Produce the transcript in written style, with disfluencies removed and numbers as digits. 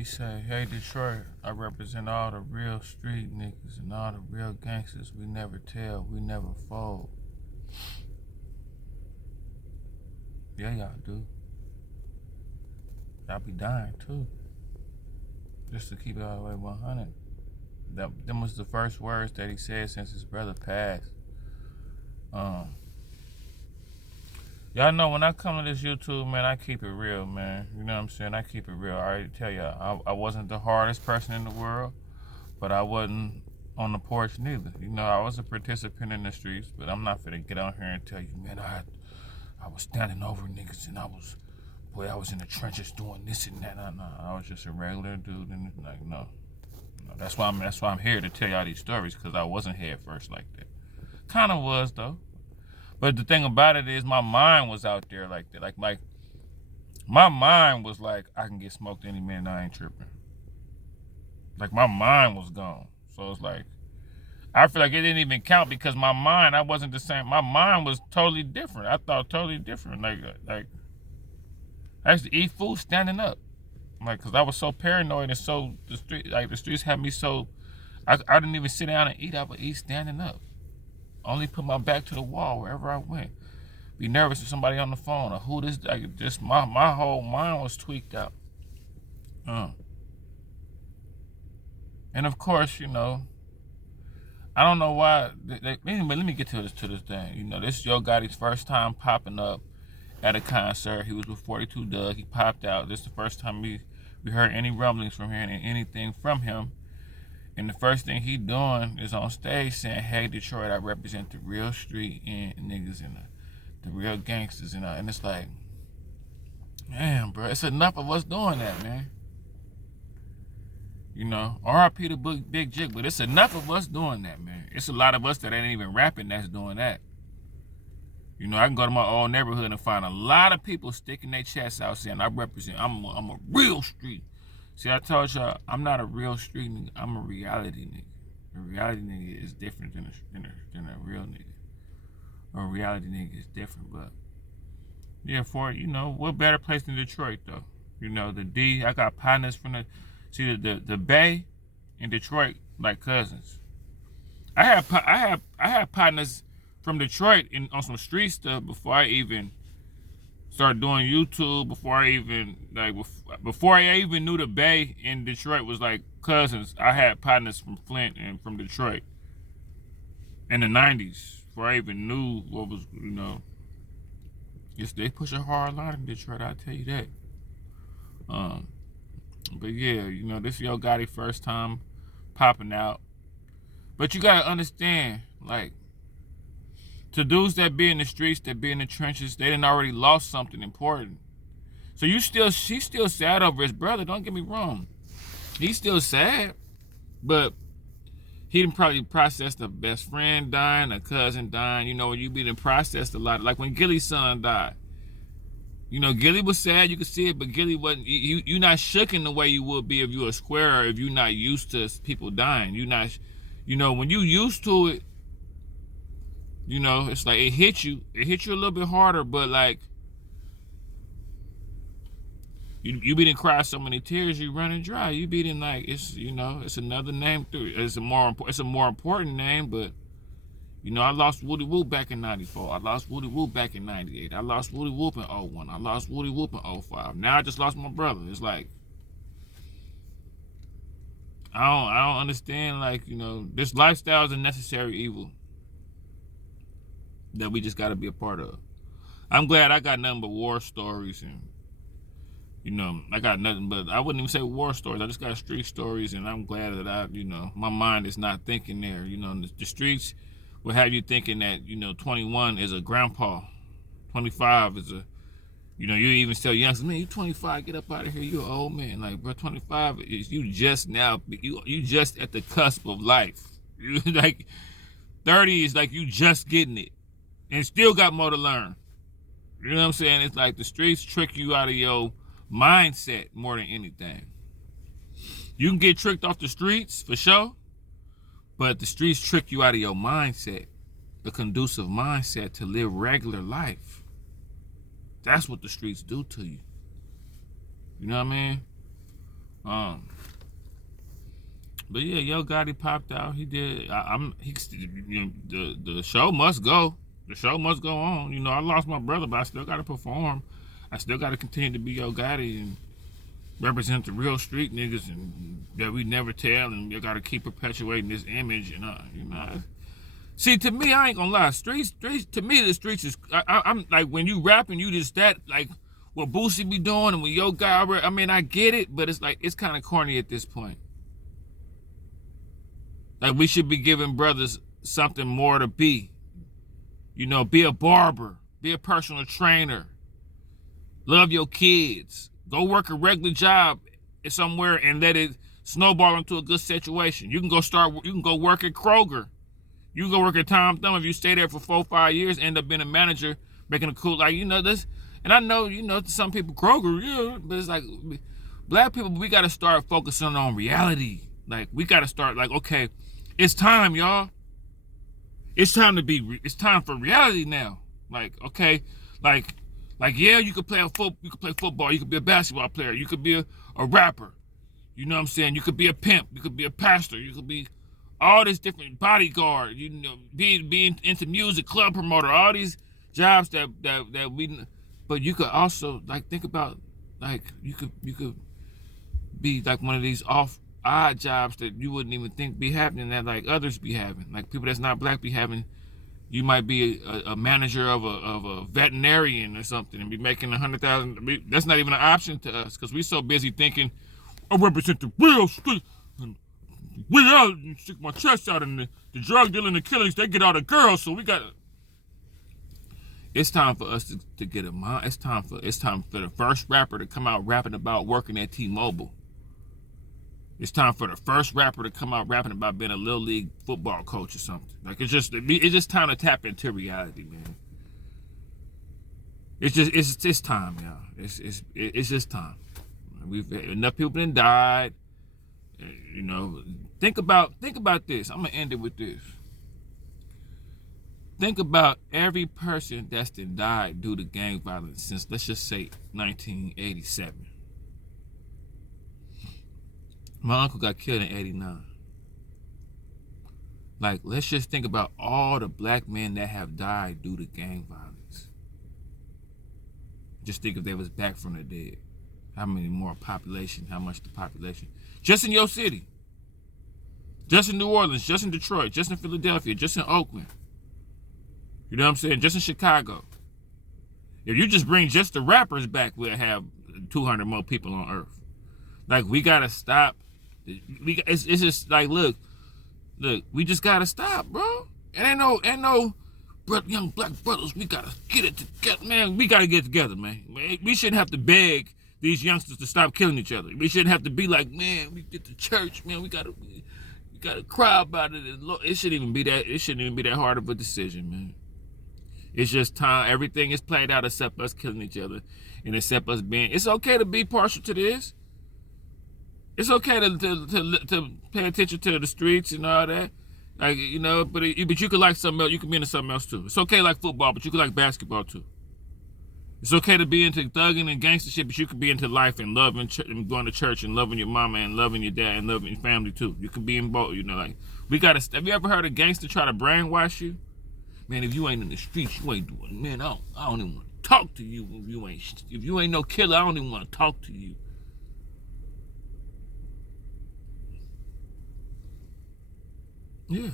He say, hey Detroit, I represent all the real street niggas and all the real gangsters. We never tell, we never fold. Yeah, y'all do. Y'all be dying too. Just to keep it all the way 100. Them was the first words that he said since his brother passed. Y'all know when I come to this YouTube, man, I keep it real, man. You know what I'm saying? I keep it real. I already tell y'all, I wasn't the hardest person in the world, but I wasn't on the porch neither. You know, I was a participant in the streets, but I'm not finna get on here and tell you, man, I was standing over niggas and I was in the trenches doing this and that. No, I was just a regular dude, and like, no. That's why I'm here to tell y'all these stories, because I wasn't head first like that. Kind of was though. But the thing about it is, my mind was out there like that. Like my mind was like, I can get smoked any minute, I ain't tripping. Like, my mind was gone. So it's like, I feel like it didn't even count, because my mind, I wasn't the same. My mind was totally different. I thought totally different. Like I used to eat food standing up. Like, cause I was so paranoid, and so the streets had me so, I didn't even sit down and eat. I would eat standing up. Only put my back to the wall wherever I went. Be nervous if somebody on the phone, or who this, like, just my whole mind was tweaked out. And of course, you know, I don't know why. Anyway, let me get to this thing. You know, this Yo Gotti's first time popping up at a concert. He was with 42 Doug. He popped out. This is the first time we heard any rumblings from him and anything from him. And the first thing he doing is on stage saying, hey, Detroit, I represent the real street and niggas and the real gangsters. And it's like, man, bro, it's enough of us doing that, man. You know, R.I.P. to Big Jig, but it's enough of us doing that, man. It's a lot of us that ain't even rapping that's doing that. You know, I can go to my old neighborhood and find a lot of people sticking their chests out saying, I'm a real street. See, I told y'all, I'm not a real street nigga. I'm a reality nigga. A reality nigga is different than a real nigga. A reality nigga is different, but yeah, you know, what better place than Detroit though? You know, the D. I got partners from the Bay and Detroit like cousins. I had partners from Detroit on some street stuff before I even started doing YouTube. Before I even knew the Bay in Detroit was like cousins. I had partners from Flint and from Detroit in the 90s before I even knew what was, you know. Yes, they push a hard line in Detroit, I'll tell you that. But yeah, you know, this Yo Gotti first time popping out. But you gotta understand, like, to dudes that be in the streets, that be in the trenches, they done already lost something important. So she's still sad over his brother, don't get me wrong. He's still sad, but he done probably processed a best friend dying, a cousin dying. You know, you be done processed a lot. Like when Gilly's son died. You know, Gilly was sad, you could see it, but Gilly wasn't, you not shook in the way you would be if you were a square, or if you're not used to people dying. You not, you know, when you used to it, you know, it's like it hit you a little bit harder, but like, you be didn't cry so many tears, you running dry. You be didn't, like, it's, you know, it's another name through. It's a more important name, but you know, I lost Woody Whoop back in 94. I lost Woody Whoop back in 98. I lost Woody Whoop in 01. I lost Woody Whoop in 05. Now I just lost my brother. It's like, I don't understand, like, you know, this lifestyle is a necessary evil that we just got to be a part of. I'm glad I got nothing but war stories, and, you know, I got nothing but, I wouldn't even say war stories. I just got street stories, and I'm glad that you know, my mind is not thinking there. You know, the streets will have you thinking that, you know, 21 is a grandpa. 25 is a, you know, you even tell youngsters, man, you 25, get up out of here, you're an old man. Like, bro, 25 is you just at the cusp of life. You like, 30 is like you just getting it and still got more to learn. You know what I'm saying? It's like the streets trick you out of your mindset more than anything. You can get tricked off the streets for sure, but the streets trick you out of your mindset, the conducive mindset to live regular life. That's what the streets do to you. You know what I mean? Um, but yeah, Yo Gotti popped out. He did. The show must go. The show must go on. You know, I lost my brother, but I still got to perform. I still got to continue to be Yo Gotti and represent the real street niggas and that we never tell, and you got to keep perpetuating this image. And you know. See, to me, I ain't gonna lie. Streets. To me, the streets is. I'm like when you rapping, you just that like what Boosie be doing and when Yo Gotti. I mean, I get it, but it's like it's kind of corny at this point. Like we should be giving brothers something more to be. You know, be a barber, be a personal trainer, love your kids, go work a regular job somewhere and let it snowball into a good situation. You can go work at Kroger. You can go work at Tom Thumb. If you stay there for 4 or 5 years, end up being a manager, making a cool, like, you know, this. And I know, you know, to some people, Kroger, yeah, but it's like, black people, we got to start focusing on reality. Like, we got to start, like, okay, it's time, y'all. It's time for reality now. Like, okay, like, yeah, you could play football, you could be a basketball player, you could be a rapper. You know what I'm saying? You could be a pimp, you could be a pastor, you could be all this different bodyguard, you know, being into music, club promoter, all these jobs that we, but you could also like think about like you could be like one of these odd jobs that you wouldn't even think be happening that like others be having, like people that's not black be having. You might be a manager of a veterinarian or something and be making 100,000. That's not even an option to us because we so busy thinking I represent the real street. We out and stick my chest out, and the drug dealing, the killings, they get all the girls. So we got. It's time for us to get a mind. It's time for the first rapper to come out rapping about working at T-Mobile. It's time for the first rapper to come out rapping about being a little league football coach or something. Like it's just time to tap into reality, man. It's time, y'all. It's just time. We've enough people done died. You know, think about this. I'm gonna end it with this. Think about every person that's been died due to gang violence since, let's just say, 1987. My uncle got killed in 89. Like, let's just think about all the black men that have died due to gang violence. Just think if they was back from the dead. How many more population, how much the population. Just in your city. Just in New Orleans, just in Detroit, just in Philadelphia, just in Oakland. You know what I'm saying? Just in Chicago. If you just bring just the rappers back, we'll have 200 more people on Earth. Like, we gotta stop. It's just like, look, we just gotta stop, bro. It ain't no young black brothers. We gotta get it together, man. We gotta get together, man. We shouldn't have to beg these youngsters to stop killing each other. We shouldn't have to be like, man, we get to church, man. We gotta cry about it. It shouldn't even be that hard of a decision, man. It's just time. Everything is played out except us killing each other, and except us being. It's okay to be partial to this. It's okay to pay attention to the streets and all that, like, you know. But you could like something else. You can be into something else too. It's okay like football, but you could like basketball too. It's okay to be into thugging and gangster shit, but you could be into life and loving and going to church and loving your mama and loving your dad and loving your family too. You can be in both, you know. Like, we gotta. Have you ever heard a gangster try to brainwash you? Man, if you ain't in the streets, you ain't doing. Man, I don't even want to talk to you if you ain't no killer. I don't even want to talk to you. Yeah.